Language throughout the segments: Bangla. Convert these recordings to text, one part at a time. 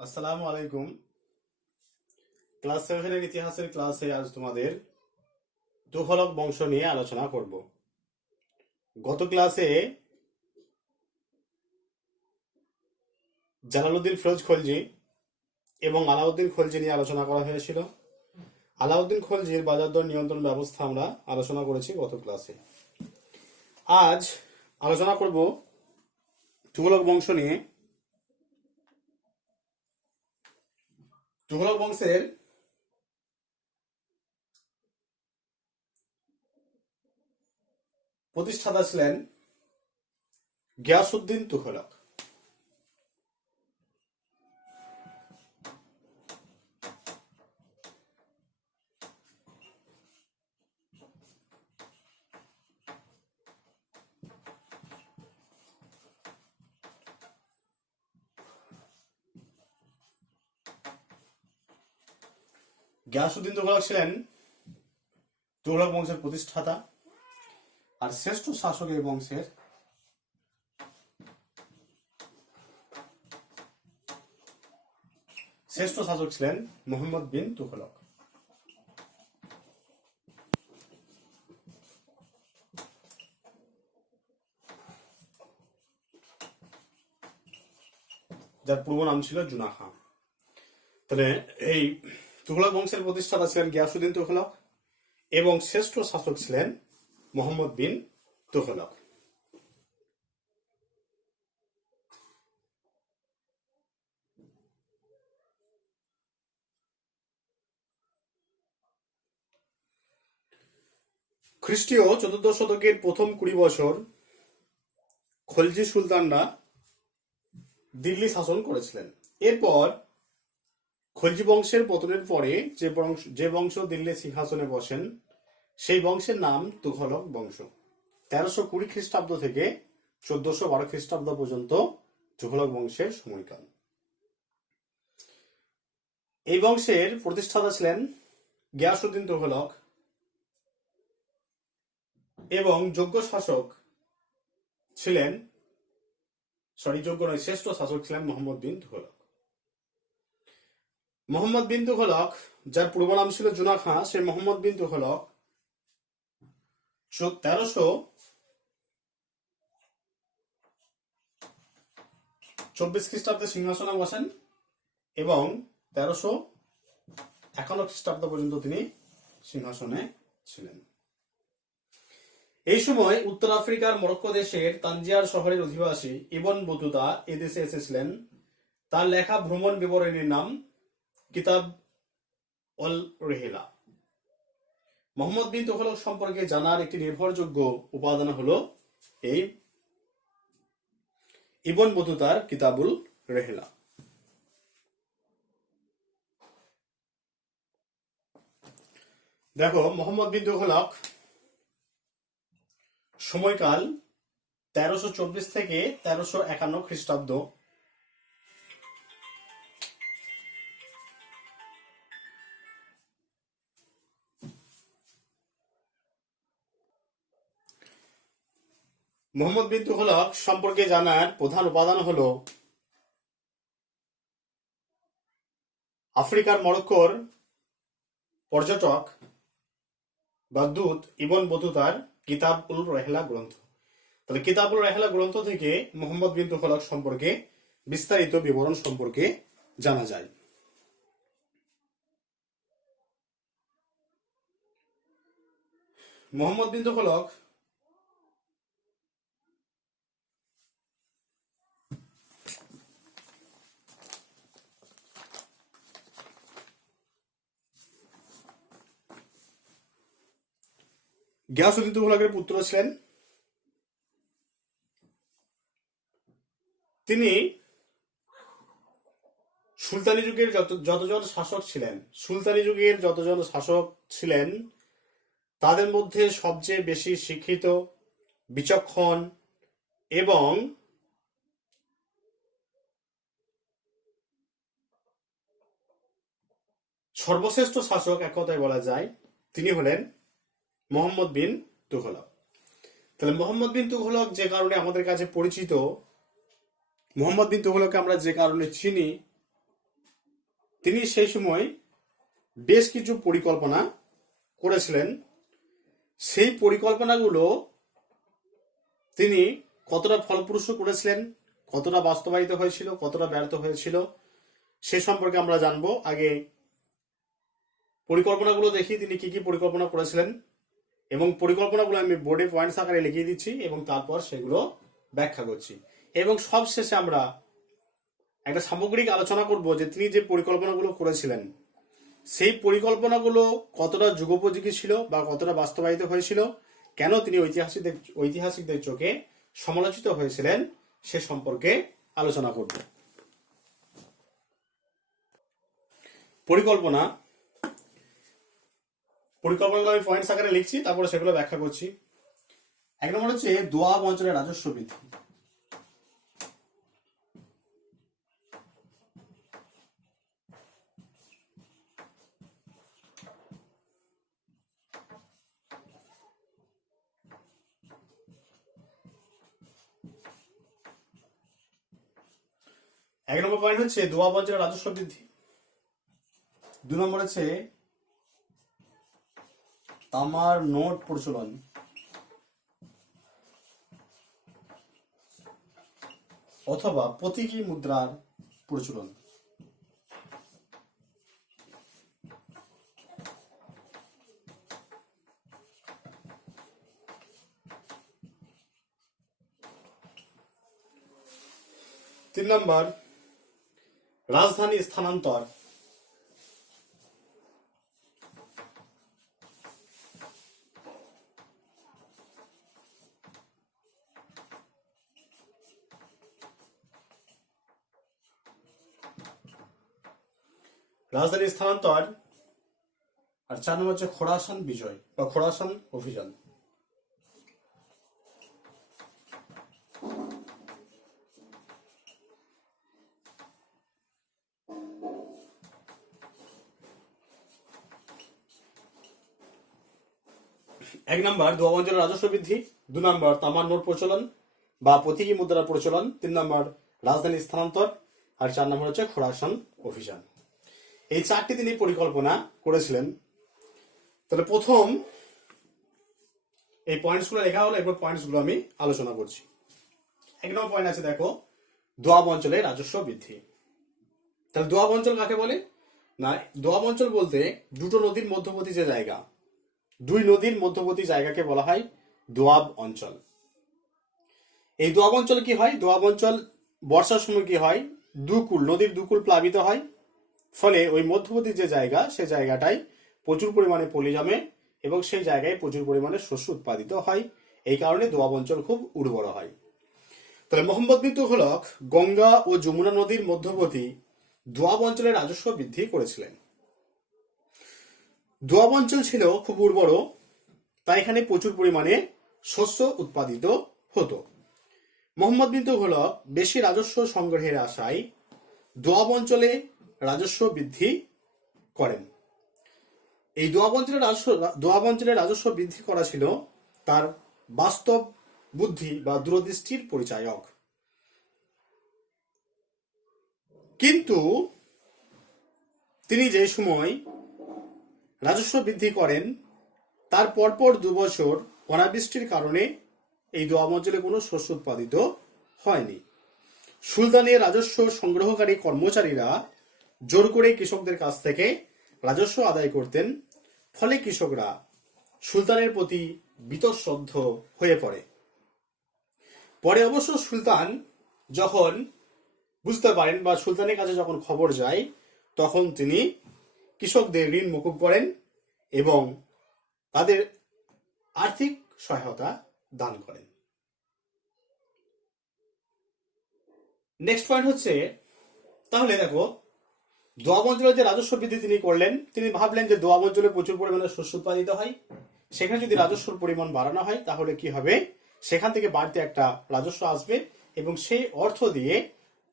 আসসালামু আলাইকুম। ক্লাস 7-এর ইতিহাসের ক্লাসে আজ তোমাদের তুঘলক বংশ নিয়ে আলোচনা করব। গত ক্লাসে জালালউদ্দিন ফিরোজ খলজি এবং আলাউদ্দিন খলজি নিয়ে আলোচনা করা হয়েছিল। আলাউদ্দিন খলজির বাজার দর নিয়ন্ত্রণ ব্যবস্থা আমরা আলোচনা করেছি গত ক্লাসে। আজ আলোচনা করব তুঘলক বংশ নিয়ে। তুঘলক বংশের প্রতিষ্ঠাতা ছিলেন গিয়াসউদ্দিন তুঘলক। গিয়াসউদ্দিন তুঘলক ছিলেন তুঘলক বংশের প্রতিষ্ঠাতা আর শ্রেষ্ঠ শাসক এই বংশের শ্রেষ্ঠ শাসক ছিলেন মুহাম্মদ বিন তুঘলক। যার পূর্ব নাম ছিল জুনা খান। তাহলে এই তুঘলক বংশের প্রতিষ্ঠাতা ছিলেন গিয়াসউদ্দিন তুঘলক এবং শ্রেষ্ঠ শাসক ছিলেন মুহাম্মদ বিন তুঘলক। খ্রিস্টীয় চতুর্দশ শতকের প্রথম 20 বছর খলজি সুলতানরা দিল্লি শাসন করেছিলেন। এরপর খলজি বংশের পতনের পরে যে বংশ দিল্লি সিংহাসনে বসেন সেই বংশের নাম তুঘলক বংশ। 1320 খ্রিস্টাব্দ থেকে 1412 খ্রিস্টাব্দ পর্যন্ত তুঘলক বংশের সময়কাল। এই বংশের প্রতিষ্ঠাতা ছিলেন গিয়াসউদ্দিন তুঘলক এবং শ্রেষ্ঠ শাসক ছিলেন মুহাম্মদ বিন তুঘলক। মুহাম্মদ বিন তুঘলক, যার পূর্ব নাম ছিল জুনা খাঁ, সে মুহাম্মদ বিন তুঘলক 1324 খ্রিস্টাব্দে সিংহাসনে বসেন এবং 1351 খ্রিস্টাব্দ পর্যন্ত তিনি সিংহাসনে ছিলেন। এই সময় উত্তর আফ্রিকার মরক্কো দেশের তানজিয়ার শহরের অধিবাসী ইবন বতুতা এদেশে এসেছিলেন। তার লেখা ভ্রমণ বিবরণীর নাম কিতাব অল রেহেলা। মুহাম্মদ বিন তুঘলক সম্পর্কে জানার একটি নির্ভরযোগ্য উপাদান হলো এই ইবন বতুতার কিতাবুল রেহেলা। দেখো, মুহাম্মদ বিন তুঘলক সময়কাল 1324 থেকে 1351 খ্রিস্টাব্দ। মুহাম্মদ বিন তুঘলক সম্পর্কে জানার প্রধান উপাদান হলো আফ্রিকার মরক্কোর পর্যটক বা দূত ইবন বতুতার কিতাব উল রেহলা গ্রন্থ। তাহলে কিতাব উল রেহলা গ্রন্থ থেকে মুহাম্মদ বিন তুঘলক সম্পর্কে বিস্তারিত বিবরণ সম্পর্কে জানা যায়। মুহাম্মদ বিন তুঘলক গিয়াসউদ্দিন তুঘলকের পুত্র ছিলেন। তিনি সুলতানি যুগের যতজন শাসক ছিলেন তাদের মধ্যে সবচেয়ে বেশি শিক্ষিত, বিচক্ষণ এবং সর্বশ্রেষ্ঠ শাসক এক কথায় বলা যায় তিনি হলেন মুহাম্মদ বিন তুঘলক। তাহলে মুহাম্মদ বিন তুঘলক যে কারণে আমাদের কাছে পরিচিত, মুহাম্মদ বিন তুঘলককে আমরা যে কারণে চিনি, তিনি সেই সময় বেশ কিছু পরিকল্পনা করেছিলেন। সেই পরিকল্পনাগুলো তিনি কতটা ফলপ্রসূ করেছিলেন, কতটা বাস্তবায়িত হয়েছিল, কতটা ব্যর্থ হয়েছিল, সে সম্পর্কে আমরা জানবো। আগে পরিকল্পনাগুলো দেখি তিনি কি কি পরিকল্পনা করেছিলেন, এবং পরিকল্পনাগুলো আমি বোর্ডে পয়েন্টস আকারে লিখিয়ে দিচ্ছি এবং তারপর সেগুলো ব্যাখ্যা করছি। এবং সব শেষে আমরা একটা সামগ্রিক আলোচনা করব যে তিনি যে পরিকল্পনাগুলো করেছিলেন সেই পরিকল্পনাগুলো কতটা যুগোপযোগী ছিল বা কতটা বাস্তবায়িত হয়েছিল, কেন তিনি ঐতিহাসিকদের চোখে সমালোচিত হয়েছিলেন, সে সম্পর্কে আলোচনা করব। পরিকল্পনাগুলো আমি পয়েন্টস আকারে লিখছি, তারপরে সেগুলো ব্যাখ্যা করছি। এক নম্বর হচ্ছে দোয়াব অঞ্চলের রাজস্ব বৃদ্ধি। এক নম্বর পয়েন্ট হচ্ছে দোয়াব অঞ্চলের রাজস্ব বৃদ্ধি। 2 নম্বর হচ্ছে তামার নোট প্রচলন। অথবা প্রতীকী মুদ্রার প্রচলন। 3 নম্বর রাজধানী স্থানান্তর। রাজধানী স্থানান্তর। আর 4 নম্বর হচ্ছে খোরাসান বিজয় বা খোরাসান অভিযান। এক নম্বর দোয়াব অঞ্চলের রাজস্ব বৃদ্ধি, 2 নম্বর তামার নোট প্রচলন বা প্রতীকী মুদ্রার প্রচলন, 3 নম্বর রাজধানী স্থানান্তর, আর 4 নম্বর হচ্ছে খোরাসান অভিযান। এই 4টি তিনি পরিকল্পনা করেছিলেন। তাহলে প্রথম এই পয়েন্টসগুলো লেখা হলো, এরপর পয়েন্টসগুলো আমি আলোচনা করছি। 1 নম্বর পয়েন্ট আছে দেখো, দোয়াব অঞ্চলের রাজস্ব বৃদ্ধি। তাহলে দোয়াব অঞ্চল কাকে বলে না, দোয়াব অঞ্চল বলতে দুটো নদীর মধ্যবর্তী যে জায়গা, 2 নদীর মধ্যবর্তী জায়গাকে বলা হয় দোয়াব অঞ্চল। এই দোয়াব অঞ্চল কি হয়, দোয়াব অঞ্চল বর্ষার সময় কি হয়, নদীর দুকুল প্লাবিত হয়, ফলে ওই মধ্যবর্তী যে জায়গা সে জায়গাটায় প্রচুর পরিমাণে পলি জমে এবং সেই জায়গায় প্রচুর পরিমাণে শস্য উৎপাদিত হয়। এই কারণে দোয়াব অঞ্চল খুব উর্বর হয়। তাহলে মোহাম্মদ বিন তুগলক গঙ্গা ও যমুনা নদীর মধ্যবর্তী দোয়াব অঞ্চলের রাজস্ব বৃদ্ধি করেছিলেন। দোয়াব অঞ্চল ছিল খুব উর্বর, তাই এখানে প্রচুর পরিমাণে শস্য উৎপাদিত হতো। মোহাম্মদ বিন তুগলক বেশি রাজস্ব সংগ্রহের আশায় দোয়াব অঞ্চলে রাজস্ব বৃদ্ধি করেন। এই দোয়াব অঞ্চলের রাজস্ব বৃদ্ধি করা ছিল তার বাস্তব বুদ্ধি বা দূরদৃষ্টির পরিচায়ক। কিন্তু তিনি যে সময় রাজস্ব বৃদ্ধি করেন তার পরপর 2 বছর অনাবৃষ্টির কারণে এই দোয়াব অঞ্চলে কোনো শস্য উৎপাদিত হয়নি। সুলতানের রাজস্ব সংগ্রহকারী কর্মচারীরা জোর করে কৃষকদের কাছ থেকে রাজস্ব আদায় করতেন, ফলে কৃষকরা সুলতানের প্রতি বীতশ্রদ্ধ হয়ে পড়ে। পরে অবশ্য সুলতান যখন বুঝতে পারেন বা সুলতানের কাছে যখন খবর যায়, তখন তিনি কৃষকদের ঋণ মকুব করেন এবং তাদের আর্থিক সহায়তা দান করেন। নেক্সট পয়েন্ট হচ্ছে, তাহলে দেখো দোয়াব অঞ্চলে যে রাজস্ব বৃদ্ধি তিনি করলেন, তিনি ভাবলেন যে দোয়াব অঞ্চলে প্রচুর পরিমাণে শস্য উৎপাদিত হয়, সেখানে যদি রাজস্বর পরিমাণ বাড়ানো হয় তাহলে কি হবে, সেখান থেকে বাড়তি একটা রাজস্ব আসবে এবং সেই অর্থ দিয়ে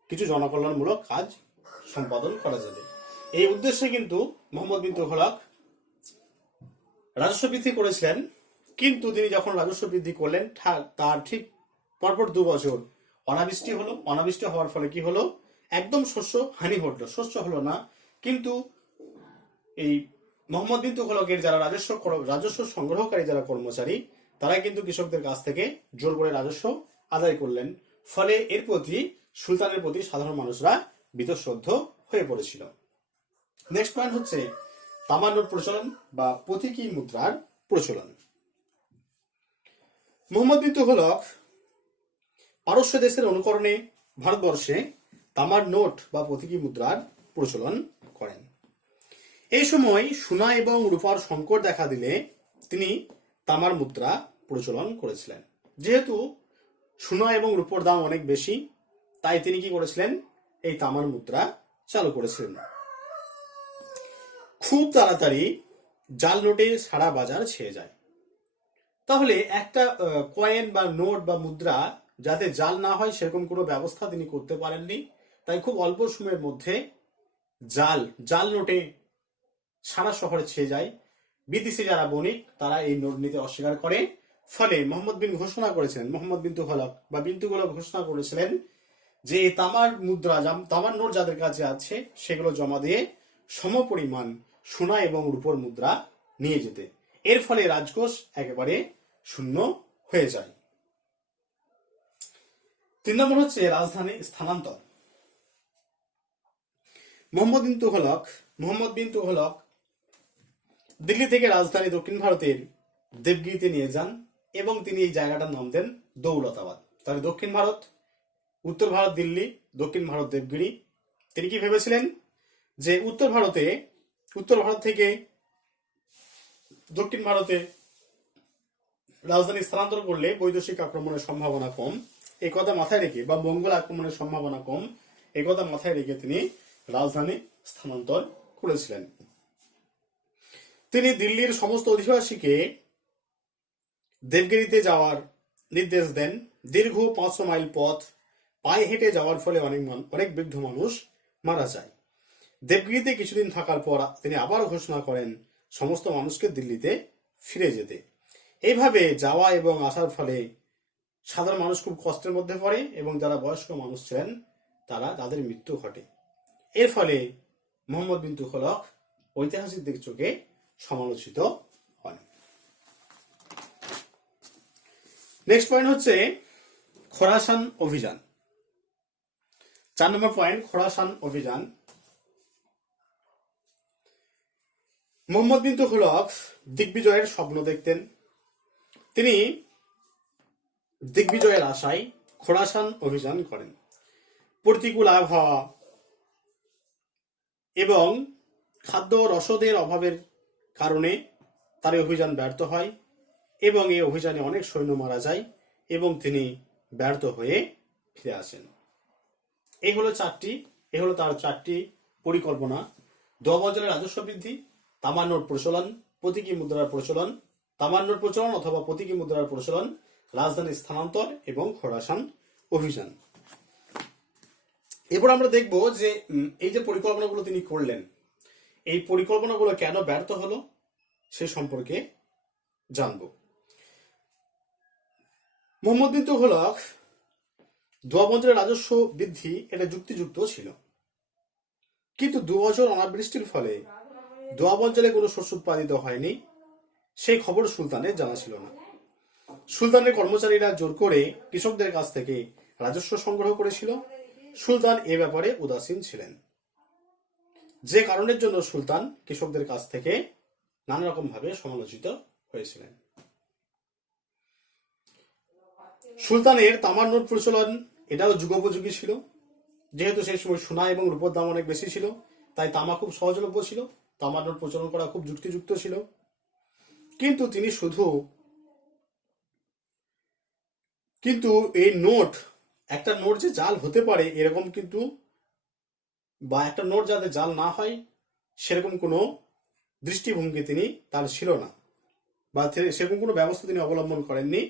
কিছু জনকল্যাণমূলক কাজ সম্পাদন করা যাবে। এই উদ্দেশ্যে কিন্তু মোহাম্মদ বিন তুগলক রাজস্ব বৃদ্ধি করেছিলেন। কিন্তু তিনি যখন রাজস্ব বৃদ্ধি করলেন তার ঠিক পরপর 2 বছর অনাবৃষ্টি হলো। অনাবৃষ্টি হওয়ার ফলে কি হলো, একদম শস্য হানি ঘটলো, শস্য হলো না, কিন্তু এই মোহাম্মদ বিন তুগলকের যারা রাজস্ব সংগ্রহকারী যারা কর্মচারী, তারা কিন্তু কৃষকদের কাছ থেকে জোর করে রাজস্ব আদায় করলেন। ফলে এর প্রতি সুলতানের প্রতি সাধারণ মানুষরা বীতশ্রদ্ধ হয়ে পড়েছিল। নেক্সট পয়েন্ট হচ্ছে তামার নোট প্রচলন বা প্রতীকী মুদ্রার প্রচলন। মোহাম্মদ বিন তুগলক পারস্য দেশের অনুকরণে ভারতবর্ষে তামার নোট বা প্রতীকী মুদ্রার প্রচলন করেন। এই সময় সোনা এবং রূপার সংকট দেখা দিলে তিনি তামার মুদ্রা প্রচলন করেছিলেন। যেহেতু সোনা এবং রূপোর দাম অনেক বেশি, তাই তিনি কি করেছিলেন, এই তামার মুদ্রা চালু করেছিলেন। খুব তাড়াতাড়ি জাল নোটে সারা বাজার ছেয়ে যায়। তাহলে একটা কয়েন বা নোট বা মুদ্রা যাতে জাল না হয় সেরকম কোনো ব্যবস্থা তিনি করতে পারেননি। তাই খুব অল্প সময়ের মধ্যে জাল নোটে সারা শহরে ছেয়ে যায়। বিদেশি যারা বণিক তারা এই নোট নিতে অস্বীকার করে। ফলে মোহাম্মদ বিন তুগলক বা বিন তুগলক ঘোষণা করেছিলেন যে এই তামার নোট যাদের কাছে আছে সেগুলো জমা দিয়ে সমপরিমাণ সোনা এবং রূপোর মুদ্রা নিয়ে যেতে। এর ফলে রাজকোষ একেবারে শূন্য হয়ে যায়। 3 নম্বর হচ্ছে রাজধানী স্থানান্তর। মোহাম্মদ বিন তুগলক দিল্লি থেকে রাজধানী দক্ষিণ ভারতের দেবগিরিতে নিয়ে যান এবং তিনি এই জায়গাটার নাম দেন দৌলতাবাদ। তাহলে দক্ষিণ ভারত, উত্তর ভারত দিল্লি, দক্ষিণ ভারত দেবগিরি। তিনি কি ভেবেছিলেন যে উত্তর ভারত থেকে দক্ষিণ ভারতে রাজধানী স্থানান্তর করলে বৈদেশিক আক্রমণের সম্ভাবনা কম, এই কথা মাথায় রেখে, বা মঙ্গল আক্রমণের সম্ভাবনা কম, এই কথা মাথায় রেখে তিনি রাজধানী স্থানান্তর করেছিলেন। তিনি দিল্লির সমস্ত অধিবাসীকে দেবগিরিতে যাওয়ার নির্দেশ দেন। দীর্ঘ 500 মাইল পথ পায়ে হেঁটে যাওয়ার ফলে অনেক বৃদ্ধ মানুষ মারা যায়। দেবগিরিতে কিছুদিন থাকার পর তিনি আবার ঘোষণা করেন সমস্ত মানুষকে দিল্লিতে ফিরে যেতে। এইভাবে যাওয়া এবং আসার ফলে সাধারণ মানুষ খুব কষ্টের মধ্যে পড়ে এবং যারা বয়স্ক মানুষ ছিলেন তাদের মৃত্যু ঘটে। এর ফলে মোহাম্মদ বিন তুগলক ঐতিহাসিক দিক চোখে সমালোচিত হন। নেক্সট পয়েন্ট হচ্ছে খোরাসান অভিযান। 4 নম্বর পয়েন্ট, খোরাসান অভিযান। মোহাম্মদ বিন তুগলক দিগ্বিজয়ের স্বপ্ন দেখতেন। তিনি দিগ্বিজয়ের আশায় খোরাসান অভিযান করেন। প্রতিকূল আবহাওয়া এবং খাদ্য রসদের অভাবের কারণে তার অভিযান ব্যর্থ হয় এবং এই অভিযানে অনেক সৈন্য মারা যায় এবং তিনি ব্যর্থ হয়ে ফিরে আসেন। এই হলো তার 4টি পরিকল্পনা: দোয়াব অঞ্চলের রাজস্ব বৃদ্ধি, তামার নোট প্রচলন, প্রতীকী মুদ্রার প্রচলন, তামার নোট প্রচলন অথবা প্রতীকী মুদ্রার প্রচলন, রাজধানী স্থানান্তর এবং খোরাসান অভিযান। এরপর আমরা দেখব যে এই যে পরিকল্পনাগুলো তিনি করলেন, এই পরিকল্পনাগুলো কেন ব্যর্থ হলো সে সম্পর্কে জানব। মোহাম্মদ বিন তুগলক দোয়াব অঞ্চলের রাজস্ব বৃদ্ধি এটা যুক্তিযুক্ত ছিল, কিন্তু 2 বছর অনাবৃষ্টির ফলে দোয়াব অঞ্চলে কোনো শস্য উৎপাদিত হয়নি, সেই খবর সুলতানের জানা ছিল না। সুলতানের কর্মচারীরা জোর করে কৃষকদের কাছ থেকে রাজস্ব সংগ্রহ করেছিল। সুলতান এ ব্যাপারে উদাসীন ছিলেন, যে কারণের জন্য সুলতান কৃষকদের কাছ থেকে নানা রকম ভাবে সমালোচিত হয়েছিলেন। সুলতানের তামার নোট প্রচলন এটাও যুগোপযোগী ছিল। যেহেতু সেই সময় সোনা এবং রূপোর দাম অনেক বেশি ছিল, তাই তামা খুব সহজলভ্য ছিল, তামার নোট প্রচলন করা খুব যুক্তিযুক্ত ছিল। কিন্তু এই একটা নোট যে জাল হতে পারে এরকম বা একটা নোট যাতে জাল না হয় সেরকম কোনো দৃষ্টিভঙ্গি তার ছিল না, বা সেরকম কোনো ব্যবস্থা তিনি অবলম্বন করেননি।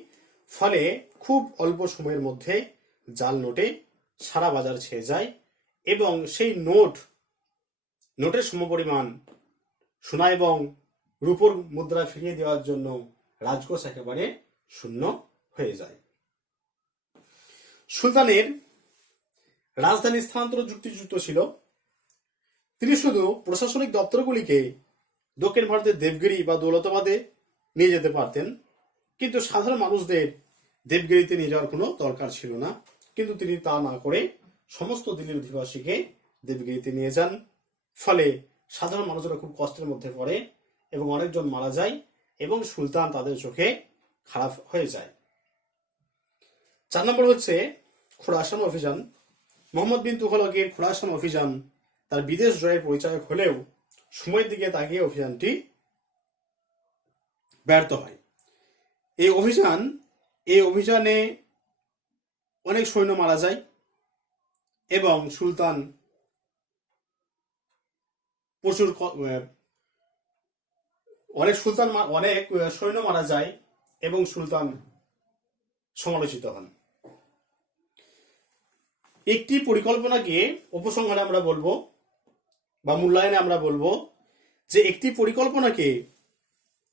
ফলে খুব অল্প সময়ের মধ্যে জাল নোটে সারা বাজার ছেয়ে যায় এবং সেই নোটের সমপরিমাণ সোনা এবং রূপোর মুদ্রা ফিরিয়ে দেওয়ার জন্য রাজকোষ একেবারে শূন্য হয়ে যায়। সুলতানের রাজধানী স্থানান্তর যুক্তিযুক্ত ছিল, তিনি শুধু প্রশাসনিক দপ্তরগুলিকে দক্ষিণ ভারতের দেবগিরি বা দৌলতাবাদে নিয়ে যেতে পারতেন, কিন্তু সাধারণ মানুষদের দেবগিরিতে নিয়ে যাওয়ার কোনো দরকার ছিল না। কিন্তু তিনি তা না করে সমস্ত দিল্লির অধিবাসীকে দেবগিরিতে নিয়ে যান। ফলে সাধারণ মানুষরা খুব কষ্টের মধ্যে পড়ে এবং অনেকজন মারা যায় এবং সুলতান তাদের চোখে খারাপ হয়ে যায়। 4 নম্বর হচ্ছে খোরাসান অভিযান। মোহাম্মদ বিন তুগলকের খোরাসান অভিযান তার বিদেশ জয়ের পরিচায়ক হলেও সময়ের দিকে তাকিয়ে অভিযানটি ব্যর্থ হয়। এই অভিযানে অনেক সৈন্য মারা যায় এবং সুলতান অনেক সৈন্য মারা যায় এবং সুলতান সমালোচিত হন। একটি পরিকল্পনাকে উপসংহারে আমরা বলবো বা মূল্যায়নে আমরা বলবো যে একটি পরিকল্পনাকে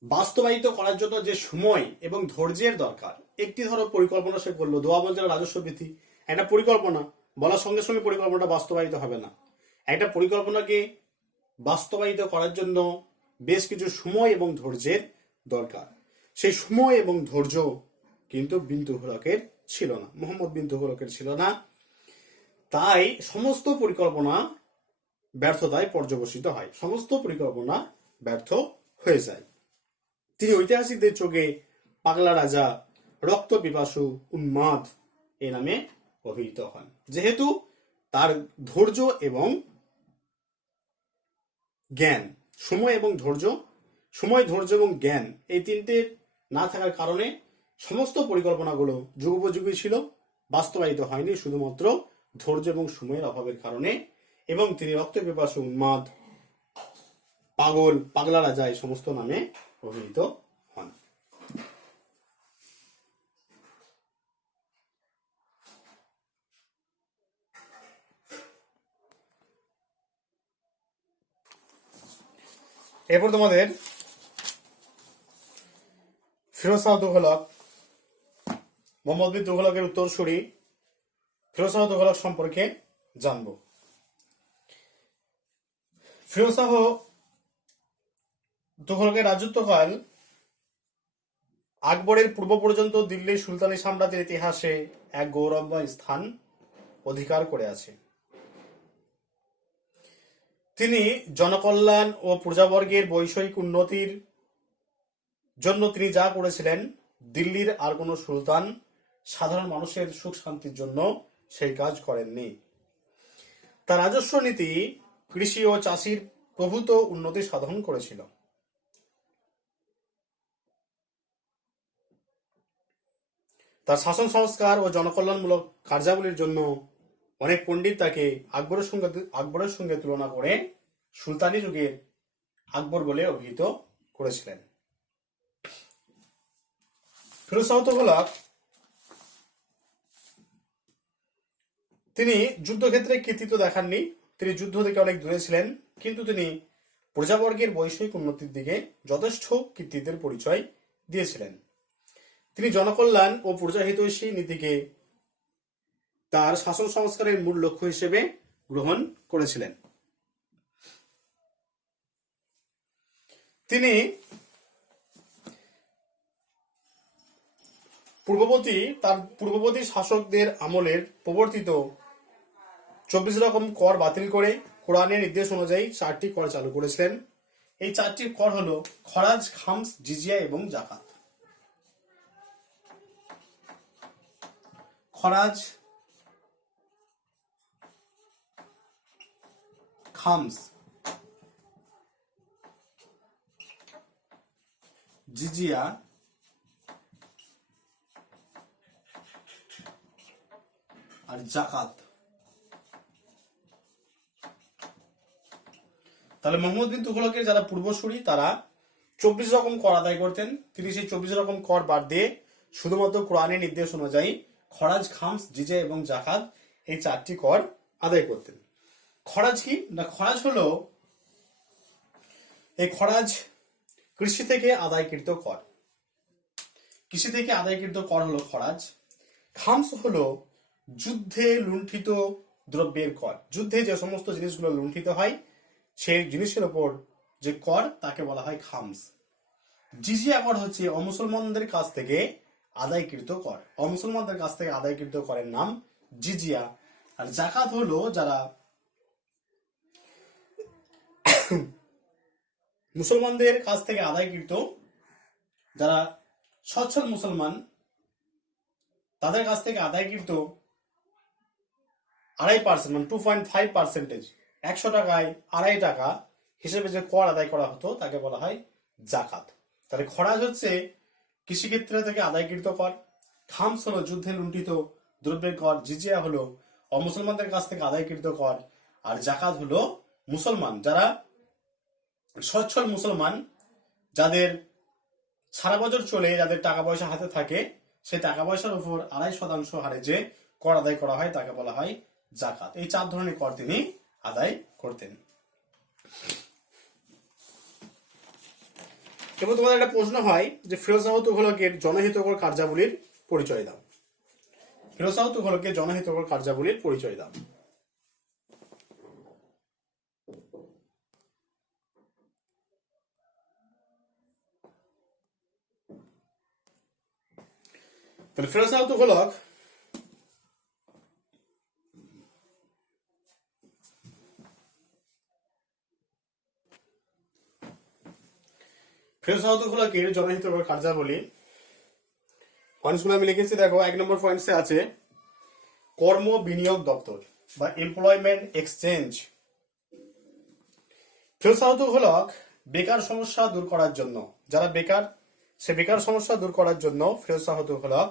বাস্তবায়িত করার জন্য যে সময় এবং ধৈর্যের দরকার। একটি ধরো পরিকল্পনা সে করলো, দোয়াবল জেলা রাজস্ব বৃদ্ধি, একটা পরিকল্পনা বলার সঙ্গে সঙ্গে পরিকল্পনাটা বাস্তবায়িত হবে না। একটা পরিকল্পনাকে বাস্তবায়িত করার জন্য বেশ কিছু সময় এবং ধৈর্যের দরকার। সেই সময় এবং ধৈর্য কিন্তু বিন তুঘলকের ছিল না, মোহাম্মদ বিন তুঘলকের ছিল না। তাই সমস্ত পরিকল্পনা ব্যর্থতায় পর্যবসিত হয়, সমস্ত পরিকল্পনা ব্যর্থ হয়ে যায়। তিনি ঐতিহাসিকদের চোখে পাগলা রাজা, রক্ত পিপাসু, উন্মাদ এ নামে অভিহিত হন, যেহেতু তার ধৈর্য এবং জ্ঞান, সময় ধৈর্য এবং জ্ঞান এই তিনটের না থাকার কারণে সমস্ত পরিকল্পনাগুলো যুগোপযোগী ছিল, বাস্তবায়িত হয়নি শুধুমাত্র ধৈর্য এবং সময়ের অভাবের কারণে। এবং তিনি রক্ত পিপাসু, উন্মাদ, পাগলা রাজা এই সমস্ত নামে অভিহিত হন। এরপর তোমাদের ফিরোজ শাহ তুঘলক, মোহাম্মদ বিন তুঘলকের উত্তরসূরি ফিরোজ শাহ তুঘলক সম্পর্কে জানব। ফিরোজ শাহ তুঘলকের রাজত্বকাল আকবরের পূর্ব পর্যন্ত দিল্লির সুলতানি সাম্রাজ্যের ইতিহাসে এক গৌরবময় স্থান অধিকার করে আছে। তিনি জনকল্যাণ ও প্রজাবর্গের বৈষয়িক উন্নতির জন্য তিনি যা করেছিলেন, দিল্লির আর কোনো সুলতান সাধারণ মানুষের সুখ শান্তির জন্য সেই কাজ করেননি। তার রাজস্ব নীতি কৃষি ও চাষির প্রভূত উন্নতি সাধন করেছিল। তার শাসন সংস্কার ও জনকল্যাণমূলক কার্যাবলীর জন্য অনেক পণ্ডিত তাকে আকবরের সঙ্গে তুলনা করে সুলতানি যুগের আকবর বলে অভিহিত করেছিলেন। ফিরোজ শাহ তুঘলক তিনি যুদ্ধক্ষেত্রে কৃতিত্ব দেখাননি, তিনি যুদ্ধ থেকে অনেক দূরে ছিলেন, কিন্তু তিনি প্রজাবর্গের বৈষয়িক উন্নতির দিকে যথেষ্ট কৃতিত্বের পরিচয় দিয়েছিলেন। তিনি জনকল্যাণ ও প্রজাহিতৈষী নীতিকে তার শাসন সংস্কারের মূল লক্ষ্য হিসেবে গ্রহণ করেছিলেন। তিনি পূর্ববর্তী শাসকদের আমলের প্রবর্তিত 24 রকম কর বাতিল করে কোরআনের নির্দেশ অনুযায়ী 4টি কর চালু করেছিলেন। এই 4টি কর হলো খরাজ, খামস, জিজিয়া এবং জাকাত। খরাজ, খামস, জিজিয়া আর জাকাত। তাহলে মোহাম্মদ বিন তুঘলকের যারা পূর্বসূরি তারা 24 রকম কর আদায় করতেন। তিনি সেই 24 রকম কর বাদ দিয়ে শুধুমাত্র কোরআনের নির্দেশ অনুযায়ী খরাজ, খামস, জিজিয়া এবং জাকাত এই 4টি কর আদায় করতেন। খরাজ কি না, খরাজ হলো এই খরাজ কৃষি থেকে আদায়কৃত কর। কৃষি থেকে আদায়কৃত কর হলো খরাজ। খামস হলো যুদ্ধে লুণ্ঠিত দ্রব্যের কর। যুদ্ধে যে সমস্ত জিনিসগুলো লুণ্ঠিত হয় সেই জিনিসের উপর যে কর তাকে বলা হয় খামস। জিজিয়া কর হচ্ছে অমুসলমানদের কাছ থেকে আদায়কৃত কর। অমুসলমানদের কাছ থেকে আদায়কৃত করের নাম জিজিয়া। আর জাকাত হলো যারা মুসলমানদের কাছ থেকে আদায়কৃত, যারা সচ্ছল মুসলমান তাদের কাছ থেকে আদায়কৃত 2.5% মানে 2.5%, 100 টাকায় 2.5 টাকা হিসেবে যে কর আদায় করা হতো তাকে বলা হয় জাকাত। তাহলে খরাজ হচ্ছে কৃষিক্ষেত্র থেকে আদায়কৃত কর, খামস হলো যুদ্ধে লুণ্ঠিত দ্রব্যের কর, জিজিয়া হলো অমুসলমানদের কাছ থেকে আদায়কৃত কর, আর জাকাত হলো মুসলমান যারা সচ্ছল মুসলমান, যাদের সারা বছর চলে, যাদের টাকা পয়সা হাতে থাকে, সেই টাকা পয়সার উপর 2.5% হারে যে কর আদায় করা হয় তাকে বলা হয় জাকাত। এই 4 ধরনের কর তিনি আদায় করতেন। এবার তোমাদের একটা প্রশ্ন হয় যে ফিরোজশাহ তুঘলকের জনহিতকর কার্যাবলীর পরিচয় দাও। ফিরোজশাহ তুঘলকের জনহিতকর কার্যাবলীর পরিচয় দাও। তাহলে ফিরোজশাহ তুঘলক ফিরোজশাহ তুঘলকের জনহিতকর কার্যাবলী পয়েন্টসগুলো আমি লিখেছি, দেখো 1 নম্বর পয়েন্টসে আছে কর্ম বিনিয়োগ দপ্তর বা এমপ্লয়মেন্ট এক্সচেঞ্জ। ফিরোজশাহ তুঘলক বেকার সমস্যা দূর করার জন্য, যারা বেকার সে বেকার সমস্যা দূর করার জন্য ফিরোজশাহ তুঘলক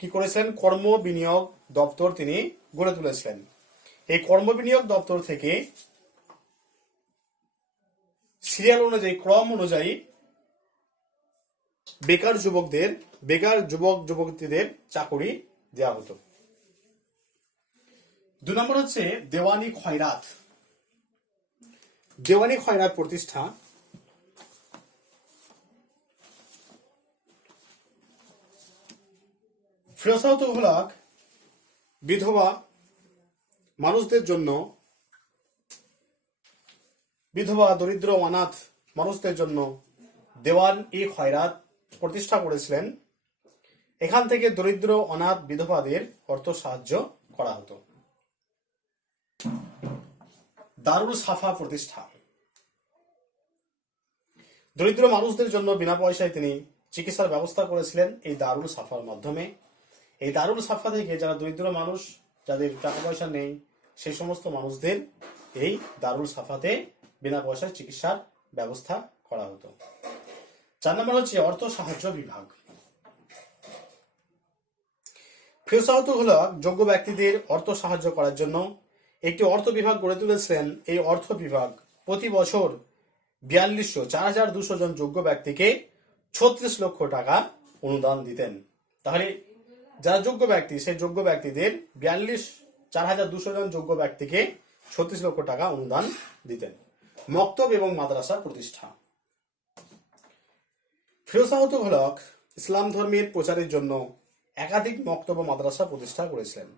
কি করেছেন, কর্ম বিনিয়োগ দপ্তর তিনি গড়ে তুলেছিলেন। এই কর্ম বিনিয়োগ দপ্তর থেকে সিরিয়াল অনুযায়ী, ক্রম অনুযায়ী বেকার যুবক যুবতীদের চাকরি দেওয়া হতো। 2 নম্বর হচ্ছে দেওয়ানি খয়রাত। দেওয়ানি খয়রাত প্রতিষ্ঠা। ফিরোজশাহ তুঘলক বিধবা মানুষদের জন্য, বিধবা দরিদ্র অনাথ মানুষদের জন্য দেওয়ান-ই খয়রাত প্রতিষ্ঠা করেছিলেন। এখান থেকে দরিদ্র অনাথ বিধবাদের অর্থ সাহায্য করা হতো। দারুল সাফা প্রতিষ্ঠা। দরিদ্র মানুষদের জন্য বিনা পয়সায় তিনি চিকিৎসার ব্যবস্থা করেছিলেন এই দারুল সাফার মাধ্যমে। এই দারুল সাফা থেকে যারা দরিদ্র মানুষ, যাদের টাকা পয়সা নেই, সেই সমস্ত মানুষদের এই দারুল সাফাতে বিনা পয়সায় চিকিৎসার ব্যবস্থা করা হতো। 4 নম্বর হচ্ছে অর্থ সাহায্য বিভাগ। ফিরোজশাহ তুঘলক যোগ্য ব্যক্তিদের অর্থ সাহায্য করার জন্য একটি অর্থ বিভাগ গড়ে তুলেছিলেন। এই অর্থ বিভাগ প্রতি বছর 4,200 জন যোগ্য ব্যক্তিকে 36 লক্ষ টাকা অনুদান দিতেন। তাহলে যারা যোগ্য ব্যক্তি, সেই যোগ্য ব্যক্তিদের 4,200 জন যোগ্য ব্যক্তিকে 36 লক্ষ টাকা অনুদান দিতেন। মক্তব এবং মাদ্রাসা প্রতিষ্ঠা। ফিরোজশাহ তুঘলক ইসলাম ধর্মের প্রচারের জন্য একাধিক মক্তব ও মাদ্রাসা প্রতিষ্ঠা করেছিলেন।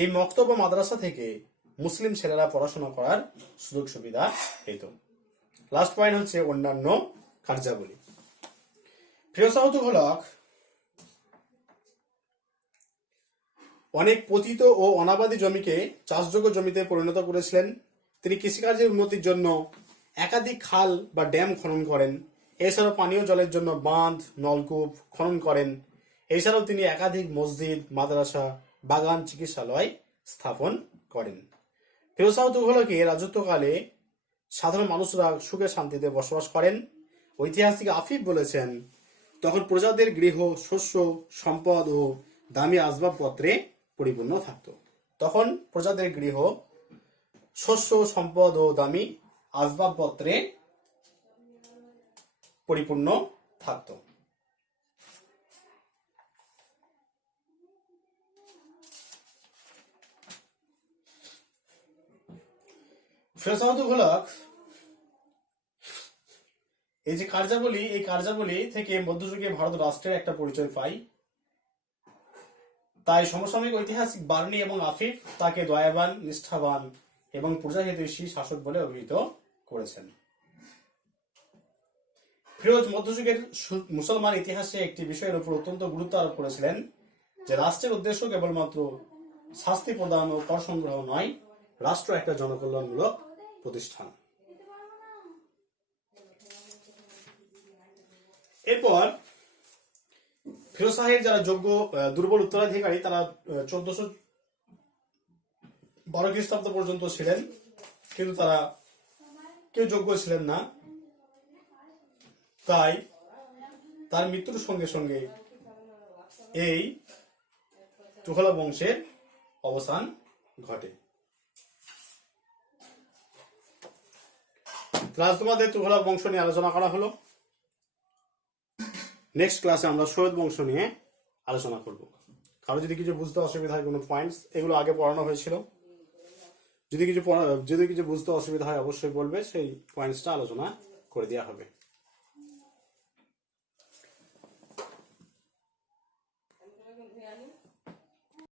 এই মক্তব ও মাদ্রাসা থেকে মুসলিম ছেলেরা পড়াশোনা করার সুযোগ সুবিধা পেত। লাস্ট পয়েন্ট হচ্ছে অন্যান্য কার্যাবলী। ফিরোজশাহ তুঘলক অনেক পতিত ও অনাবাদী জমিকে চাষযোগ্য জমিতে পরিণত করেছিলেন। তিনি কৃষিকার্যের উন্নতির জন্য একাধিক খাল বা ড্যাম খনন করেন। এছাড়াও পানীয় জলের জন্য বাঁধ, নলকূপ খনন করেন। এছাড়াও তিনি একাধিক মসজিদ, মাদ্রাসা, বাগান, চিকিৎসালয় স্থাপন করেন। ফিরোজশাহ তুঘলকের রাজত্বকালে সাধারণ মানুষরা সুখে শান্তিতে বসবাস করেন। ঐতিহাসিক আফিফ বলেছেন, তখন প্রজাদের গৃহ, শস্য, সম্পদ ও দামি আসবাবপত্রে পরিপূর্ণ থাকত। তখন প্রজাদের গৃহ, শস্য, সম্পদ ও দামি আসবাবপত্রে পরিপূর্ণ থাকত। ফিরোজশাহ তুঘলক এই যে কার্যাবলী, এই কার্যাবলী থেকে মধ্যযুগীয় ভারত রাষ্ট্রের একটা পরিচয় পাই। তাই সমসাময়িক ঐতিহাসিক বার্নি এবং আফিফ তাকে দয়াবান, নিষ্ঠাবান এবং প্রজাহিতৈষী শাসক বলে অভিহিত করেছেন। ফিরোজ মধ্যযুগের মুসলমান ইতিহাসে একটি বিষয়ের উপর অত্যন্ত গুরুত্ব আরোপ করেছিলেন যে রাষ্ট্রের উদ্দেশ্য কেবলমাত্র শাস্তি প্রদান ও কর সংগ্রহ নয়, রাষ্ট্র একটা জনকল্যাণমূলক প্রতিষ্ঠান। এরপর ফিরোজ শাহের যারা যোগ্য দুর্বল উত্তরাধিকারী তারা 1412 খ্রিস্টাব্দ পর্যন্ত ছিলেন, কিন্তু তারা কেউ যোগ্য ছিলেন না। তাই তার মৃত্যুর সঙ্গে সঙ্গে এই তুঘলক বংশের অবসান ঘটে। ক্লাস তোমাদের তুঘলক বংশ নিয়ে আলোচনা করা হলো। নেক্সট ক্লাসে আমরা সৈয়দ বংশ নিয়ে আলোচনা করব। কারো যদি কিছু বুঝতে অসুবিধা হয়, কোনো পয়েন্টস এগুলো আগে পড়ানো হয়েছিল, যদি কিছু বুঝতে অসুবিধা হয় অবশ্যই বলবে, সেই পয়েন্টসটা আলোচনা করে দেওয়া হবে।